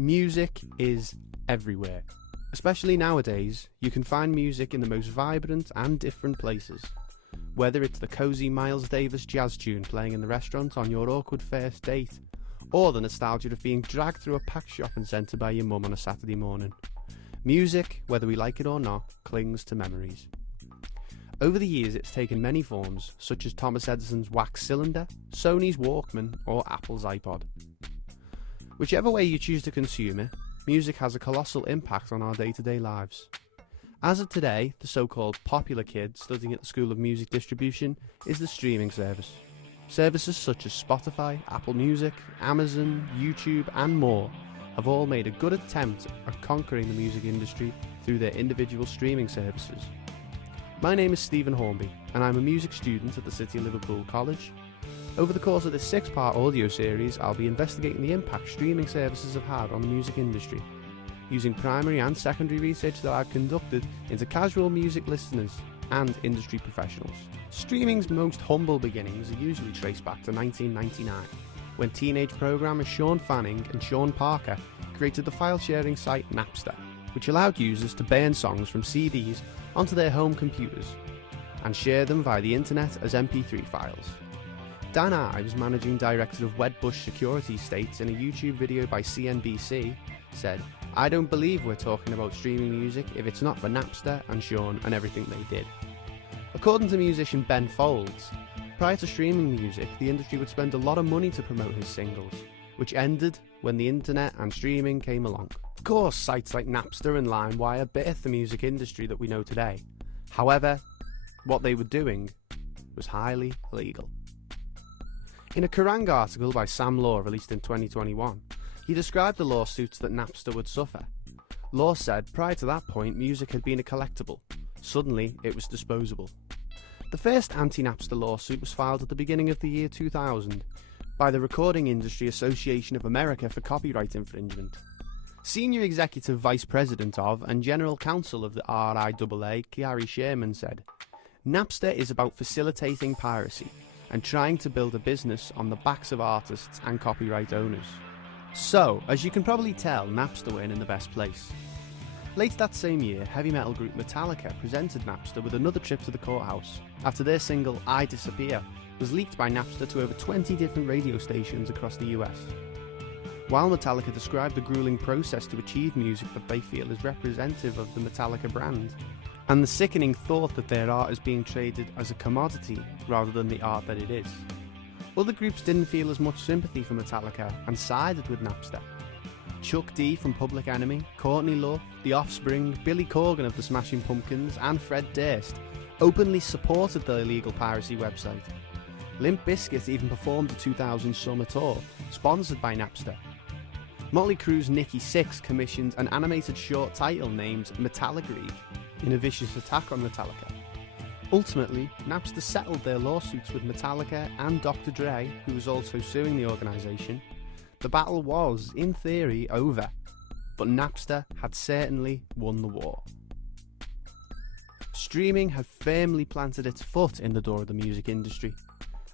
Music is everywhere. Especially nowadays, you can find music in the most vibrant and different places. Whether it's the cosy Miles Davis jazz tune playing in the restaurant on your awkward first date, or the nostalgia of being dragged through a packed shopping centre by your mum on a Saturday morning. Music, whether we like it or not, clings to memories. Over the years it's taken many forms, such as Thomas Edison's wax cylinder, Sony's Walkman, or Apple's iPod. Whichever way you choose to consume it, music has a colossal impact on our day-to-day lives. As of today, the so-called popular kid studying at the School of Music Distribution is the streaming service. Services such as Spotify, Apple Music, Amazon, YouTube and more have all made a good attempt at conquering the music industry through their individual streaming services. My name is Stephen Hornby and I'm a music student at the City of Liverpool College. Over the course of this 6-part audio series, I'll be investigating the impact streaming services have had on the music industry, using primary and secondary research that I've conducted into casual music listeners and industry professionals. Streaming's most humble beginnings are usually traced back to 1999, when teenage programmers Sean Fanning and Sean Parker created the file-sharing site Napster, which allowed users to burn songs from CDs onto their home computers and share them via the internet as MP3 files. Dan Ives, managing director of Wedbush Security, states in a YouTube video by CNBC, said, "I don't believe we're talking about streaming music if it's not for Napster and Sean and everything they did." According to musician Ben Folds, prior to streaming music, the industry would spend a lot of money to promote his singles, which ended when the internet and streaming came along. Of course, sites like Napster and LimeWire birthed the music industry that we know today. However, what they were doing was highly illegal. In a Kerrang article by Sam Law released in 2021, he described the lawsuits that Napster would suffer. Law said prior to that point music had been a collectible. Suddenly it was disposable. The first anti-Napster lawsuit was filed at the beginning of the year 2000 by the Recording Industry Association of America for copyright infringement. Senior Executive Vice President of and General Counsel of the RIAA, Gary Sherman, said, "Napster is about facilitating piracy and trying to build a business on the backs of artists and copyright owners." So, as you can probably tell, Napster weren't in the best place. Late that same year, heavy metal group Metallica presented Napster with another trip to the courthouse after their single I Disappear was leaked by Napster to over 20 different radio stations across the US. While Metallica described the grueling process to achieve music that they feel is representative of the Metallica brand, and the sickening thought that their art is being traded as a commodity rather than the art that it is, other groups didn't feel as much sympathy for Metallica and sided with Napster. Chuck D from Public Enemy, Courtney Love, The Offspring, Billy Corgan of the Smashing Pumpkins and Fred Durst openly supported the illegal piracy website. Limp Bizkit even performed the 2000 summer tour, sponsored by Napster. Motley Crue's Nikki Sixx commissioned an animated short title named Metallica in a vicious attack on Metallica. Ultimately, Napster settled their lawsuits with Metallica and Dr. Dre, who was also suing the organisation. The battle was, in theory, over, but Napster had certainly won the war. Streaming had firmly planted its foot in the door of the music industry.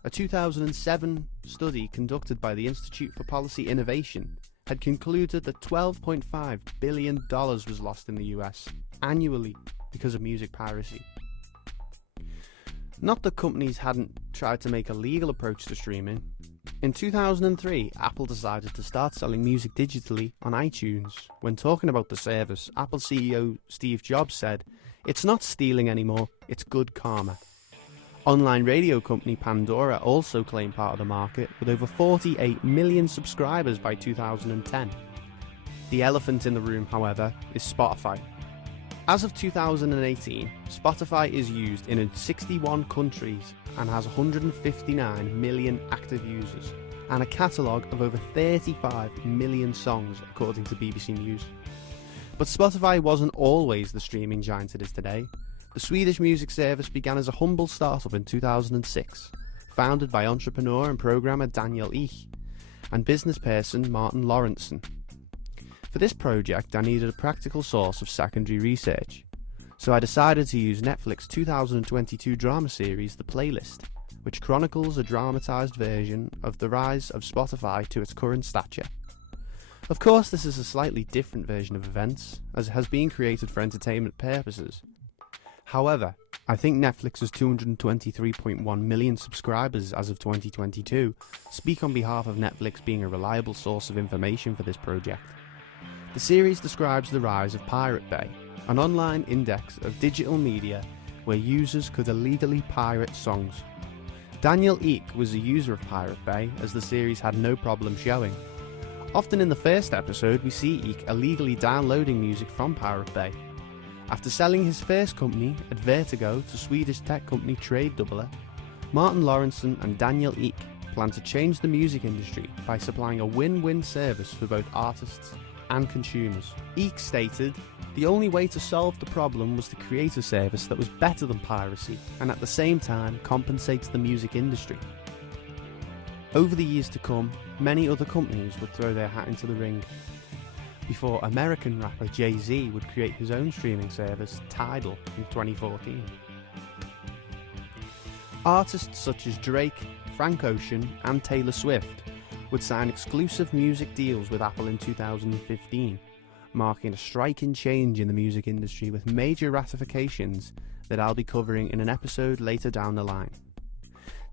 A 2007 study conducted by the Institute for Policy Innovation had concluded that $12.5 billion was lost in the US annually because of music piracy. Not that companies hadn't tried to make a legal approach to streaming. In 2003, Apple decided to start selling music digitally on iTunes. When talking about the service, Apple CEO Steve Jobs said, "It's not stealing anymore, it's good karma." Online radio company Pandora also claimed part of the market with over 48 million subscribers by 2010. The elephant in the room, however, is Spotify. As of 2018, Spotify is used in 61 countries and has 159 million active users and a catalogue of over 35 million songs, according to BBC News. But Spotify wasn't always the streaming giant it is today. The Swedish music service began as a humble startup in 2006, founded by entrepreneur and programmer Daniel Ek and businessperson Martin Lawrenson. For this project, I needed a practical source of secondary research, so I decided to use Netflix's 2022 drama series The Playlist, which chronicles a dramatised version of the rise of Spotify to its current stature. Of course, this is a slightly different version of events, as it has been created for entertainment purposes. However, I think Netflix's 223.1 million subscribers as of 2022 speak on behalf of Netflix being a reliable source of information for this project. The series describes the rise of Pirate Bay, an online index of digital media where users could illegally pirate songs. Daniel Ek was a user of Pirate Bay, as the series had no problem showing. Often in the first episode we see Ek illegally downloading music from Pirate Bay. After selling his first company, Advertigo, to Swedish tech company Trade Doubler, Martin Lawrenson and Daniel Ek plan to change the music industry by supplying a win-win service for both artists and consumers. Ek stated, "The only way to solve the problem was to create a service that was better than piracy and at the same time compensates the music industry." Over the years to come, many other companies would throw their hat into the ring, before American rapper Jay-Z would create his own streaming service, Tidal, in 2014. Artists such as Drake, Frank Ocean and Taylor Swift would sign exclusive music deals with Apple in 2015, marking a striking change in the music industry with major ratifications that I'll be covering in an episode later down the line.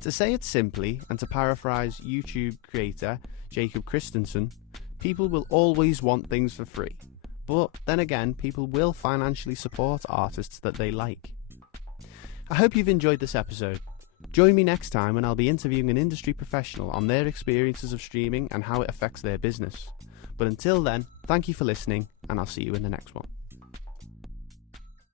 To say it simply, and to paraphrase YouTube creator Jacob Christensen, people will always want things for free, but then again, people will financially support artists that they like. I hope you've enjoyed this episode. Join me next time when I'll be interviewing an industry professional on their experiences of streaming and how it affects their business. But until then, thank you for listening, and I'll see you in the next one.